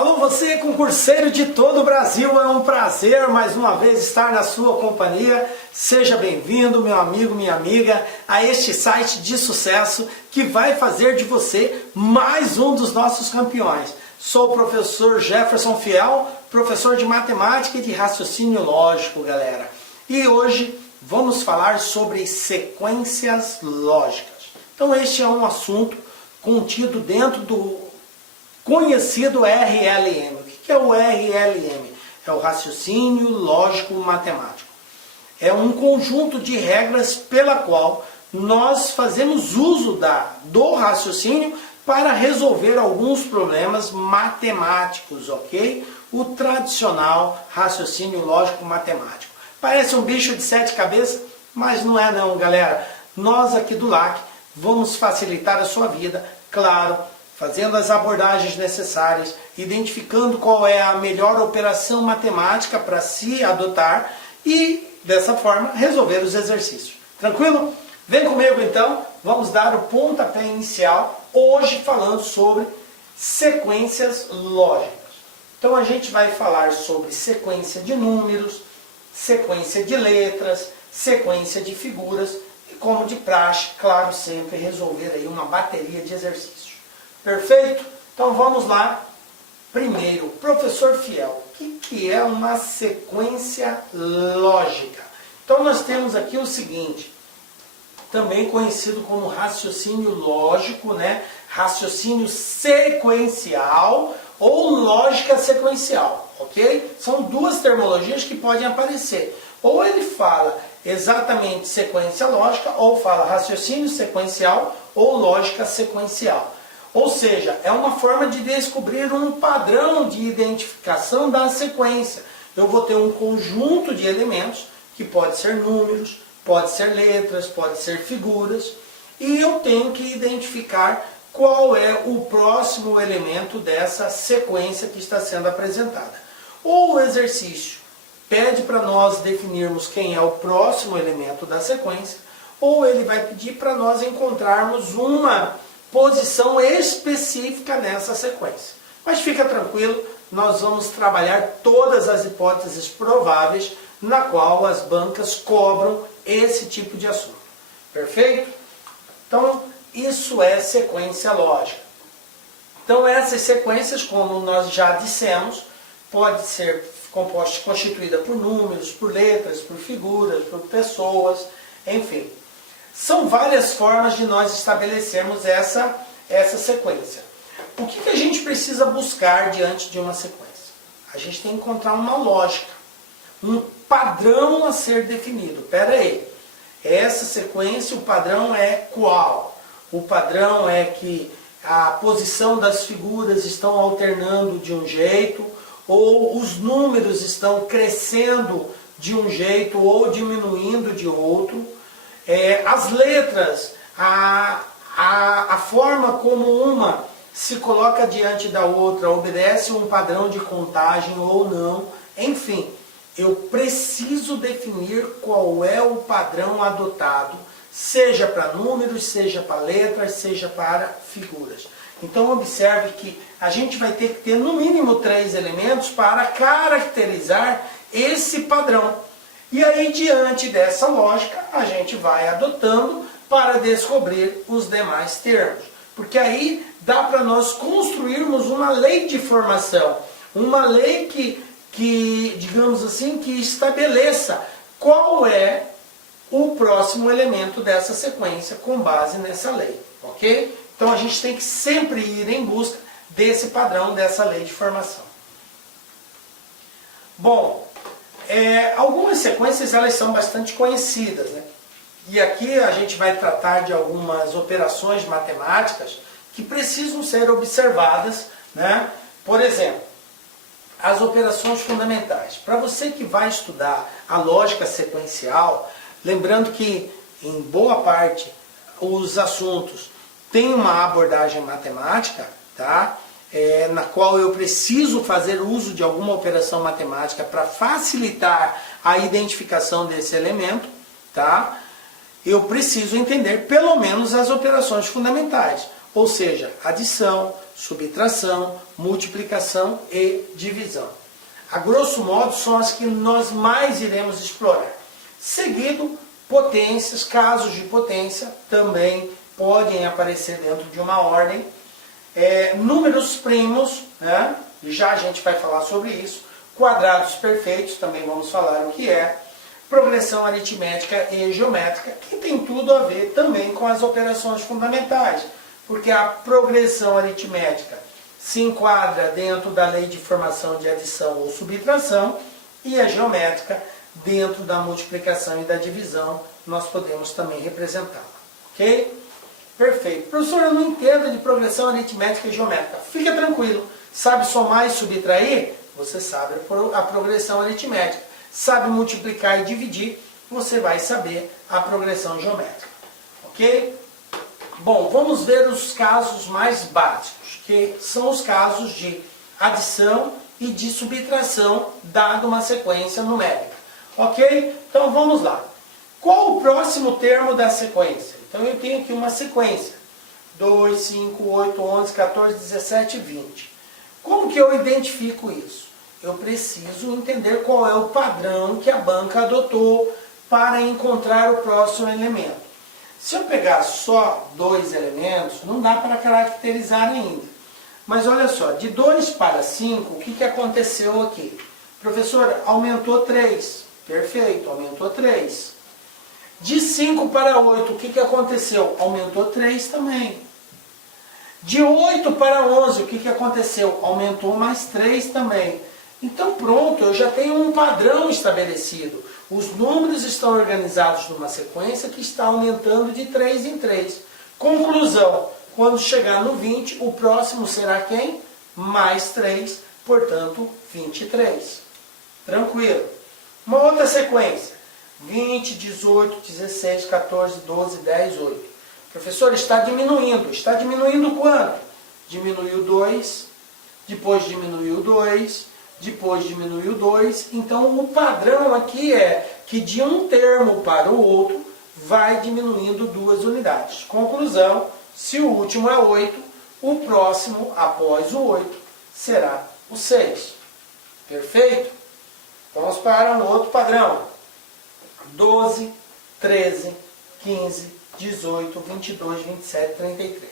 Alô, você concurseiro de todo o Brasil, é um prazer mais uma vez estar na sua companhia. Seja bem-vindo, meu amigo, minha amiga, a este site de sucesso que vai fazer de você mais um dos nossos campeões. Sou o professor Jefferson Fiel, professor de matemática e de raciocínio lógico, galera. E hoje vamos falar sobre sequências lógicas. Então este é um assunto contido dentro do conhecido RLM. O que é o RLM? É o raciocínio lógico matemático. É um conjunto de regras pela qual nós fazemos uso do raciocínio para resolver alguns problemas matemáticos, ok? O tradicional raciocínio lógico matemático. Parece um bicho de 7 cabeças, mas não é não, galera. Nós aqui do LAC vamos facilitar a sua vida, claro, fazendo as abordagens necessárias, identificando qual é a melhor operação matemática para se adotar e, dessa forma, resolver os exercícios. Tranquilo? Vem comigo então, vamos dar o pontapé inicial, hoje falando sobre sequências lógicas. Então a gente vai falar sobre sequência de números, sequência de letras, sequência de figuras e, como de praxe, claro, sempre resolver aí uma bateria de exercícios. Perfeito? Então vamos lá. Primeiro, professor Fiel, o que é uma sequência lógica? Então nós temos aqui o seguinte, também conhecido como raciocínio lógico, né? Raciocínio sequencial ou lógica sequencial, ok? São duas terminologias que podem aparecer. Ou ele fala exatamente sequência lógica, ou fala raciocínio sequencial ou lógica sequencial. Ou seja, é uma forma de descobrir um padrão de identificação da sequência. Eu vou ter um conjunto de elementos, que pode ser números, pode ser letras, pode ser figuras, e eu tenho que identificar qual é o próximo elemento dessa sequência que está sendo apresentada. Ou o exercício pede para nós definirmos quem é o próximo elemento da sequência, ou ele vai pedir para nós encontrarmos uma posição específica nessa sequência. Mas fica tranquilo, nós vamos trabalhar todas as hipóteses prováveis na qual as bancas cobram esse tipo de assunto. Perfeito? Então, isso é sequência lógica. Então, essas sequências, como nós já dissemos, pode ser constituída por números, por letras, por figuras, por pessoas, enfim. São várias formas de nós estabelecermos essa sequência. O que a gente precisa buscar diante de uma sequência? A gente tem que encontrar uma lógica, um padrão a ser definido. Espera aí, essa sequência, o padrão é qual? O padrão é que a posição das figuras estão alternando de um jeito, ou os números estão crescendo de um jeito ou diminuindo de outro. As letras, a forma como uma se coloca diante da outra, obedece um padrão de contagem ou não, enfim, eu preciso definir qual é o padrão adotado, seja para números, seja para letras, seja para figuras. Então observe que a gente vai ter que ter no mínimo 3 elementos para caracterizar esse padrão. E aí, diante dessa lógica, a gente vai adotando para descobrir os demais termos. Porque aí dá para nós construirmos uma lei de formação, uma lei que, digamos assim, que estabeleça qual é o próximo elemento dessa sequência com base nessa lei, ok? Então a gente tem que sempre ir em busca desse padrão, dessa lei de formação. Bom, algumas sequências elas são bastante conhecidas, né? E aqui a gente vai tratar de algumas operações matemáticas que precisam ser observadas, né? Por exemplo, as operações fundamentais. Para você que vai estudar a lógica sequencial, lembrando que em boa parte os assuntos têm uma abordagem matemática, tá? Na qual eu preciso fazer uso de alguma operação matemática para facilitar a identificação desse elemento, tá? Eu preciso entender pelo menos as operações fundamentais, ou seja, adição, subtração, multiplicação e divisão. A grosso modo são as que nós mais iremos explorar. Seguido, potências, casos de potência também podem aparecer dentro de uma ordem. Números primos, né? Já a gente vai falar sobre isso. Quadrados perfeitos, também vamos falar o que é. Progressão aritmética e geométrica, que tem tudo a ver também com as operações fundamentais, porque a progressão aritmética se enquadra dentro da lei de formação de adição ou subtração, e a geométrica dentro da multiplicação e da divisão, nós podemos também representá-la. Ok? Perfeito. Professor, eu não entendo de progressão aritmética e geométrica. Fica tranquilo. Sabe somar e subtrair? Você sabe a progressão aritmética. Sabe multiplicar e dividir? Você vai saber a progressão geométrica. Ok? Bom, vamos ver os casos mais básicos, que são os casos de adição e de subtração, dado uma sequência numérica. Ok? Então vamos lá. Qual o próximo termo da sequência? Então eu tenho aqui uma sequência. 2, 5, 8, 11, 14, 17, 20. Como que eu identifico isso? Eu preciso entender qual é o padrão que a banca adotou para encontrar o próximo elemento. Se eu pegar só 2 elementos, não dá para caracterizar ainda. Mas olha só, de 2 para 5, o que aconteceu aqui? Professor, aumentou 3. Perfeito, aumentou 3. De 5 para 8, o que aconteceu? Aumentou 3 também. De 8 para 11, o que aconteceu? Aumentou mais 3 também. Então pronto, eu já tenho um padrão estabelecido. Os números estão organizados numa sequência que está aumentando de 3 em 3. Conclusão, quando chegar no 20, o próximo será quem? Mais 3, portanto 23. Tranquilo. Uma outra sequência. 20, 18, 16, 14, 12, 10, 8. Professor, está diminuindo. Está diminuindo quanto? Diminuiu 2, depois diminuiu 2, depois diminuiu 2. Então o padrão aqui é que de um termo para o outro vai diminuindo 2 unidades. Conclusão, se o último é 8, o próximo após o 8 será o 6. Perfeito? Vamos para um outro padrão. 12, 13, 15, 18, 22, 27, 33.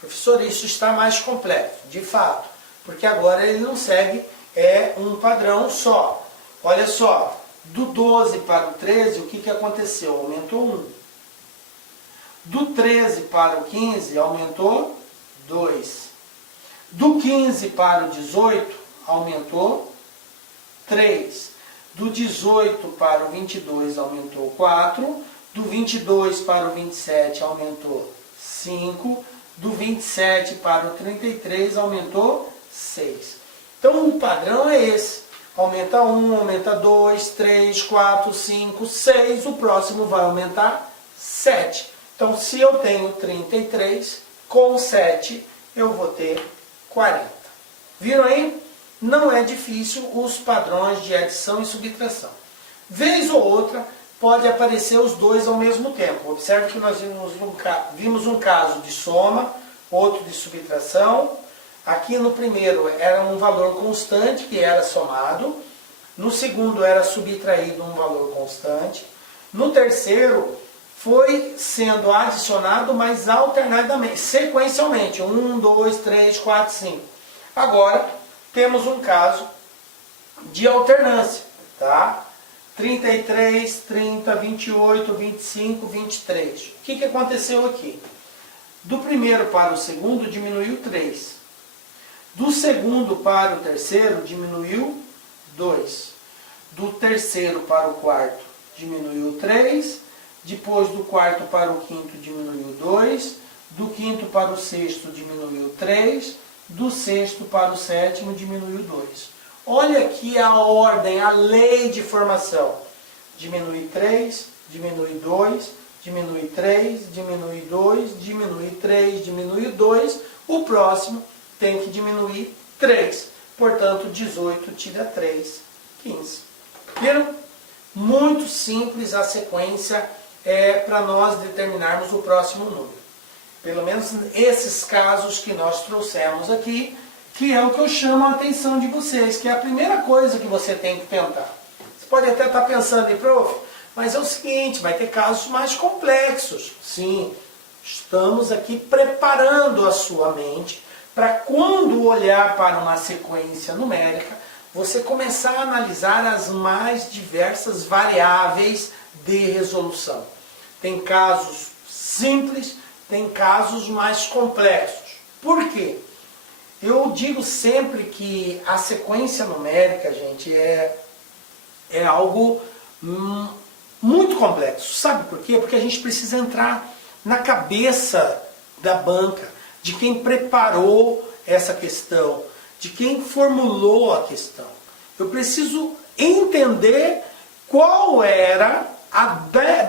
Professor, isso está mais complexo, de fato, porque agora ele não segue um padrão só. Olha só, do 12 para o 13, o que aconteceu? Aumentou 1. Do 13 para o 15, aumentou 2. Do 15 para o 18, aumentou 3. Do 18 para o 22 aumentou 4, do 22 para o 27 aumentou 5, do 27 para o 33 aumentou 6. Então o padrão é esse. Aumenta 1, aumenta 2, 3, 4, 5, 6, o próximo vai aumentar 7. Então se eu tenho 33, com 7 eu vou ter 40. Viram aí? Não é difícil os padrões de adição e subtração. Vez ou outra, pode aparecer os dois ao mesmo tempo. Observe que nós vimos um caso de soma, outro de subtração. Aqui no primeiro era um valor constante que era somado. No segundo era subtraído um valor constante. No terceiro foi sendo adicionado, mas alternadamente, sequencialmente. 1, 2, 3, 4, 5. Agora temos um caso de alternância, tá? 33, 30, 28, 25, 23. O que aconteceu aqui? Do primeiro para o segundo diminuiu 3. Do segundo para o terceiro diminuiu 2. Do terceiro para o quarto diminuiu 3. Depois do quarto para o quinto diminuiu 2. Do quinto para o sexto diminuiu 3. Do sexto para o sétimo diminuiu 2. Olha aqui a ordem, a lei de formação. Diminui 3, diminui 2, diminui 3, diminui 2, diminui 3, diminui 2. O próximo tem que diminuir 3. Portanto, 18 tira 3, 15. Viram? Muito simples a sequência para nós determinarmos o próximo número. Pelo menos esses casos que nós trouxemos aqui, que é o que eu chamo a atenção de vocês, que é a primeira coisa que você tem que tentar. Você pode até estar pensando, prof, mas é o seguinte, vai ter casos mais complexos. Sim, estamos aqui preparando a sua mente para quando olhar para uma sequência numérica, você começar a analisar as mais diversas variáveis de resolução. Tem casos simples, tem casos mais complexos. Por quê? Eu digo sempre que a sequência numérica, gente, é algo muito complexo. Sabe por quê? Porque a gente precisa entrar na cabeça da banca, de quem preparou essa questão, de quem formulou a questão. Eu preciso entender qual era a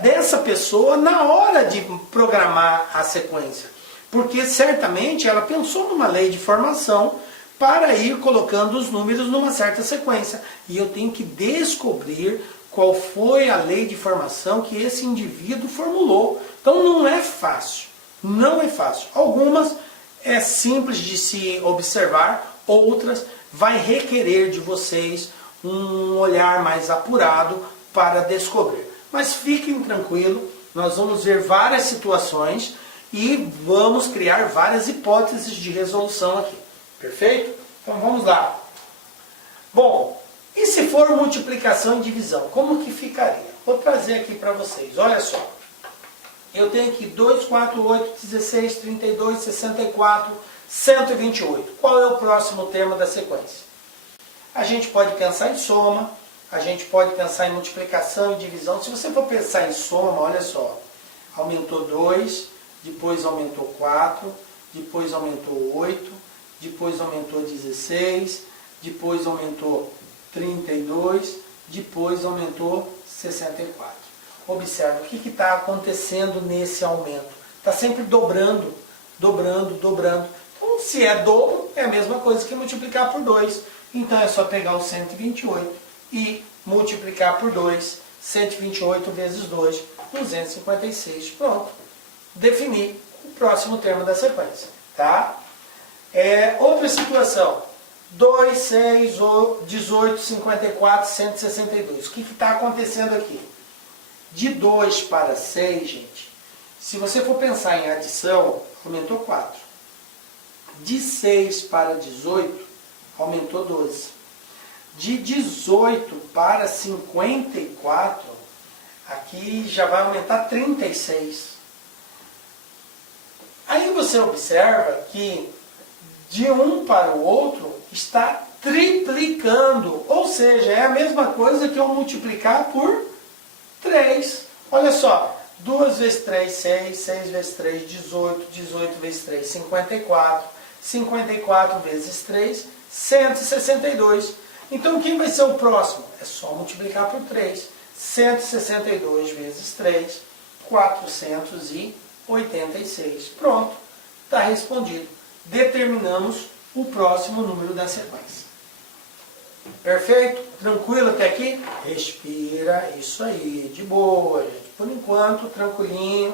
dessa pessoa na hora de programar a sequência. Porque certamente ela pensou numa lei de formação para ir colocando os números numa certa sequência. E eu tenho que descobrir qual foi a lei de formação que esse indivíduo formulou. Então não é fácil. Não é fácil. Algumas é simples de se observar, outras vai requerer de vocês um olhar mais apurado para descobrir. Mas fiquem tranquilos, nós vamos ver várias situações e vamos criar várias hipóteses de resolução aqui. Perfeito? Então vamos lá. Bom, e se for multiplicação e divisão, como que ficaria? Vou trazer aqui para vocês, olha só. Eu tenho aqui 2, 4, 8, 16, 32, 64, 128. Qual é o próximo termo da sequência? A gente pode pensar em soma, a gente pode pensar em multiplicação e divisão. Se você for pensar em soma, olha só. Aumentou 2, depois aumentou 4, depois aumentou 8, depois aumentou 16, depois aumentou 32, depois aumentou 64. Observe o que está acontecendo nesse aumento. Está sempre dobrando, dobrando, dobrando. Então, se é dobro, é a mesma coisa que multiplicar por 2. Então, é só pegar o 128 e multiplicar por 2. 128 vezes 2, 256. Pronto. Definir o próximo termo da sequência. Tá? Outra situação. 2, 6, 18, 54, 162. O que está acontecendo aqui? De 2 para 6, gente, se você for pensar em adição, aumentou 4. De 6 para 18, aumentou 12. De 18 para 54, aqui já vai aumentar 36. Aí você observa que de um para o outro está triplicando, ou seja, é a mesma coisa que eu multiplicar por 3. Olha só, 2 vezes 3, 6, 6 vezes 3, 18, 18 vezes 3, 54, 54 vezes 3, 162. Então, quem vai ser o próximo? É só multiplicar por 3. 162 vezes 3, 486. Pronto, está respondido. Determinamos o próximo número da sequência. Perfeito? Tranquilo até aqui? Respira, isso aí, de boa, gente. Por enquanto, tranquilinho,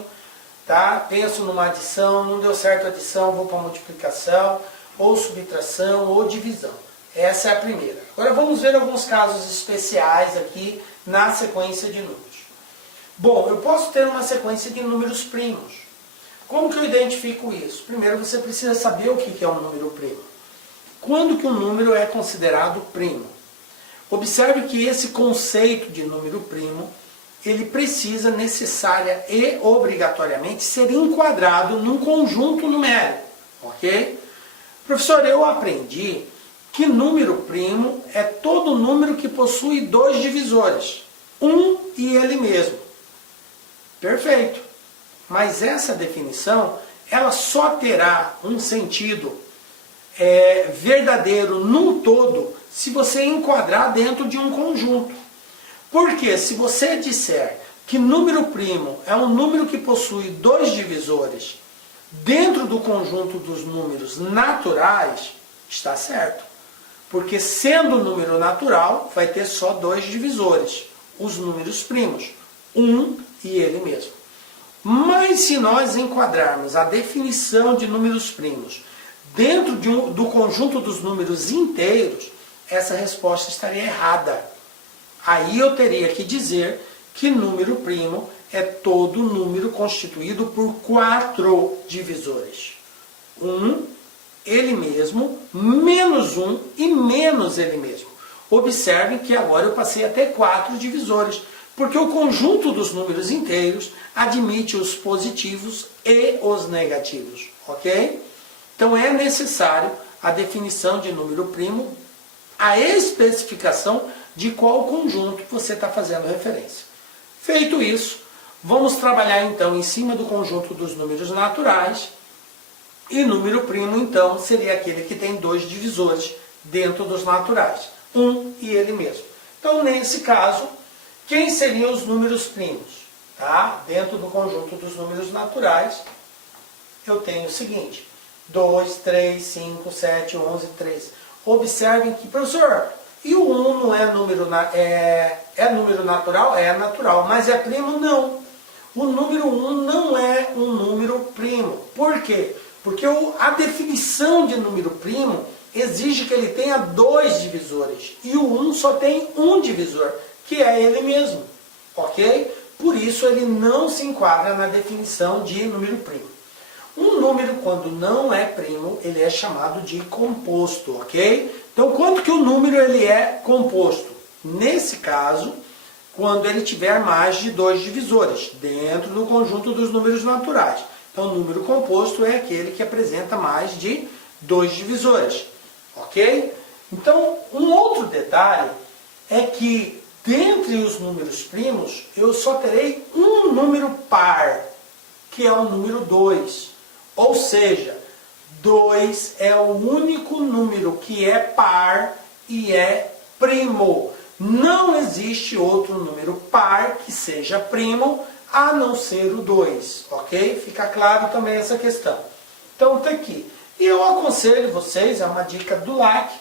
tá? Penso numa adição, não deu certo a adição, vou para multiplicação, ou subtração, ou divisão. Essa é a primeira. Agora vamos ver alguns casos especiais aqui na sequência de números. Bom, eu posso ter uma sequência de números primos. Como que eu identifico isso? Primeiro você precisa saber o que é um número primo. Quando que um número é considerado primo? Observe que esse conceito de número primo, ele precisa necessária e obrigatoriamente ser enquadrado num conjunto numérico, ok? Professor, eu aprendi que número primo é todo número que possui dois divisores, um e ele mesmo. Perfeito. Mas essa definição, ela só terá um sentido verdadeiro num todo se você enquadrar dentro de um conjunto. Porque se você disser que número primo é um número que possui dois divisores dentro do conjunto dos números naturais, está certo. Porque sendo número natural, vai ter só dois divisores, os números primos, um e ele mesmo. Mas se nós enquadrarmos a definição de números primos dentro do conjunto dos números inteiros, essa resposta estaria errada. Aí eu teria que dizer que número primo é todo número constituído por 4 divisores. 1, ele mesmo, menos 1 e menos ele mesmo. Observem que agora eu passei a ter 4 divisores, porque o conjunto dos números inteiros admite os positivos e os negativos, ok? Então é necessário a definição de número primo, a especificação de qual conjunto você está fazendo referência. Feito isso, vamos trabalhar então em cima do conjunto dos números naturais, e número primo então seria aquele que tem 2 divisores dentro dos naturais, 1 e ele mesmo. Então nesse caso, quem seriam os números primos? Tá? Dentro do conjunto dos números naturais, eu tenho o seguinte: 2, 3, 5, 7, 11, 13. Observem que, professor, e o 1 não é número, é número natural? É natural, mas é primo? Não. O número 1 não é um número primo. Por quê? Porque a definição de número primo exige que ele tenha 2 divisores. E o 1 só tem um divisor, que é ele mesmo. Ok? Por isso ele não se enquadra na definição de número primo. Um número, quando não é primo, ele é chamado de composto, ok? Então, quando que o número ele é composto? Nesse caso, quando ele tiver mais de 2 divisores, dentro do conjunto dos números naturais. Então, o número composto é aquele que apresenta mais de 2 divisores, ok? Então, um outro detalhe é que, dentre os números primos, eu só terei um número par, que é o número 2. Ou seja, 2 é o único número que é par e é primo. Não existe outro número par que seja primo, a não ser o 2. Ok? Fica claro também essa questão. Então está aqui. E eu aconselho vocês, é uma dica do LAC,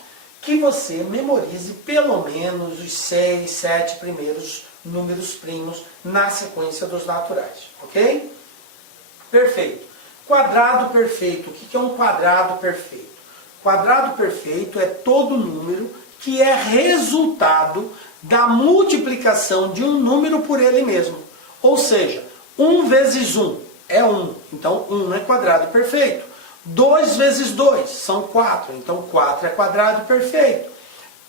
que você memorize pelo menos os 6, 7 primeiros números primos na sequência dos naturais. Ok? Perfeito. Quadrado perfeito. O que é um quadrado perfeito? Quadrado perfeito é todo número que é resultado da multiplicação de um número por ele mesmo. Ou seja, 1 vezes 1 é 1, então 1 é quadrado perfeito. 2 vezes 2 são 4, então 4 é quadrado perfeito.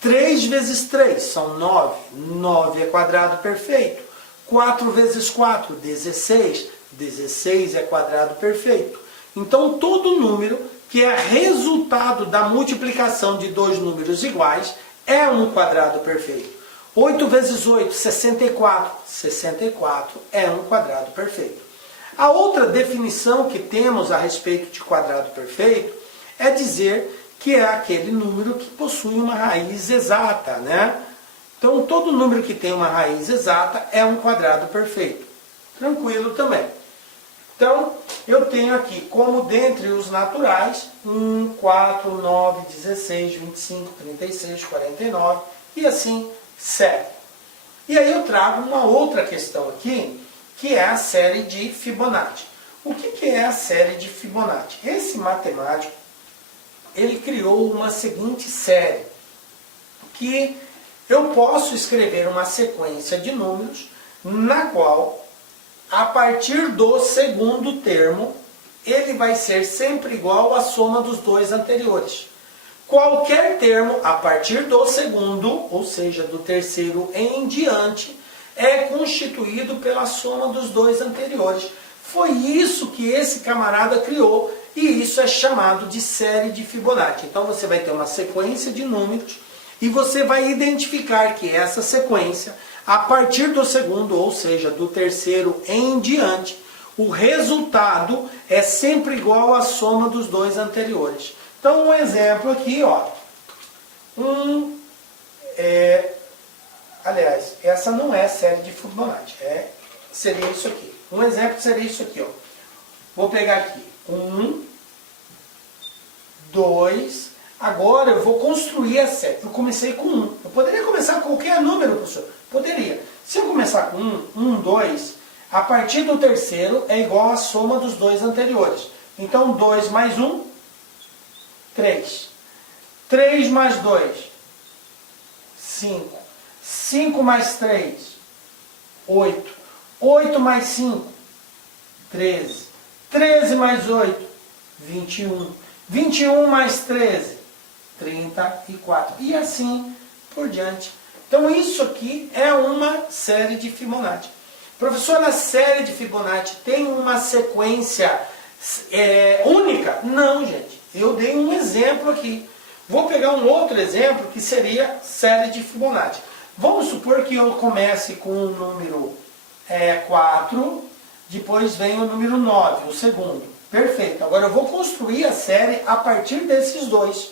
3 vezes 3 são 9, 9 é quadrado perfeito. 4 vezes 4, 16, 16 é quadrado perfeito. Então, todo número que é resultado da multiplicação de 2 números iguais é um quadrado perfeito. 8 vezes 8, 64. 64 é um quadrado perfeito. A outra definição que temos a respeito de quadrado perfeito é dizer que é aquele número que possui uma raiz exata, né? Então, todo número que tem uma raiz exata é um quadrado perfeito. Tranquilo também. Então, eu tenho aqui, como dentre os naturais, 1, 4, 9, 16, 25, 36, 49 e assim segue. E aí eu trago uma outra questão aqui, que é a série de Fibonacci. O que é a série de Fibonacci? Esse matemático, ele criou uma seguinte série, que eu posso escrever uma sequência de números, na qual, a partir do segundo termo, ele vai ser sempre igual à soma dos 2 anteriores. Qualquer termo, a partir do segundo, ou seja, do terceiro em diante, é constituído pela soma dos 2 anteriores. Foi isso que esse camarada criou, e isso é chamado de série de Fibonacci. Então você vai ter uma sequência de números, e você vai identificar que essa sequência, a partir do segundo, ou seja, do terceiro em diante, o resultado é sempre igual à soma dos 2 anteriores. Então, um exemplo aqui, ó. Aliás, essa não é série de Fibonacci, seria isso aqui. Um exemplo seria isso aqui, ó. Vou pegar aqui 1, 2, agora eu vou construir a série. Eu comecei com 1. Eu poderia começar com qualquer número, professor? Poderia. Se eu começar com 1, 1, 2, A partir do terceiro é igual à soma dos dois anteriores. Então 2 mais 1, 3. 3 mais 2, 5. 5 mais 3, 8. 8 mais 5, 13. 13 mais 8, 21. 21 mais 13, 34. E assim por diante. Então isso aqui é uma série de Fibonacci. Professor, a série de Fibonacci tem uma sequência única? Não, gente. Eu dei um exemplo aqui. Vou pegar um outro exemplo que seria série de Fibonacci. Vamos supor que eu comece com o número 4, depois vem o número 9, o segundo. Perfeito. Agora eu vou construir a série a partir desses dois.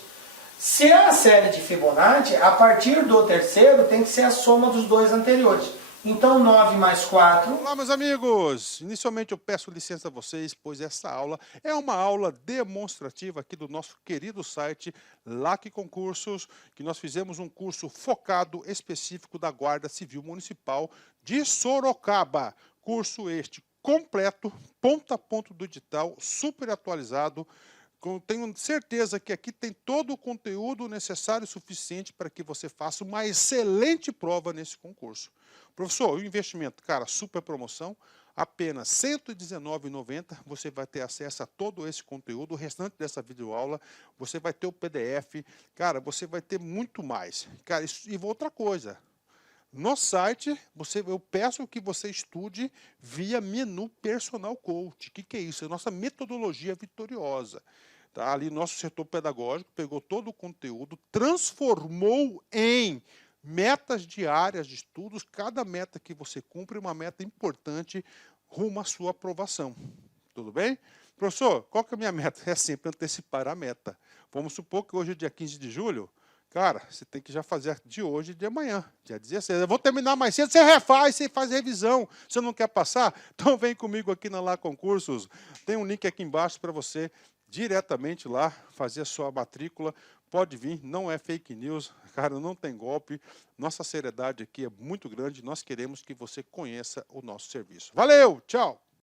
Se é a série de Fibonacci, a partir do terceiro tem que ser a soma dos dois anteriores. Então 9 mais 4... Olá, meus amigos! Inicialmente eu peço licença a vocês, pois essa aula é uma aula demonstrativa aqui do nosso querido site LAC Concursos, que nós fizemos um curso focado específico da Guarda Civil Municipal de Sorocaba. Curso este completo, ponto a ponto do edital, super atualizado. Tenho certeza que aqui tem todo o conteúdo necessário e suficiente para que você faça uma excelente prova nesse concurso. Professor, o investimento, cara, super promoção, apenas R$ 119,90, você vai ter acesso a todo esse conteúdo, o restante dessa videoaula, você vai ter o PDF, cara, você vai ter muito mais. Cara, e outra coisa, no site, eu peço que você estude via menu Personal Coach. O que é isso? É a nossa metodologia vitoriosa. Tá? Ali, nosso setor pedagógico pegou todo o conteúdo, transformou em metas diárias de estudos. Cada meta que você cumpre é uma meta importante rumo à sua aprovação. Tudo bem? Professor, qual que é a minha meta? É sempre antecipar a meta. Vamos supor que hoje é dia 15 de julho. Cara, você tem que já fazer de hoje e de amanhã, dia 16. Eu vou terminar mais cedo, você refaz, você faz revisão. Você não quer passar? Então vem comigo aqui na LAC Concursos. Tem um link aqui embaixo para você diretamente lá fazer a sua matrícula. Pode vir, não é fake news, cara, não tem golpe. Nossa seriedade aqui é muito grande. Nós queremos que você conheça o nosso serviço. Valeu, tchau!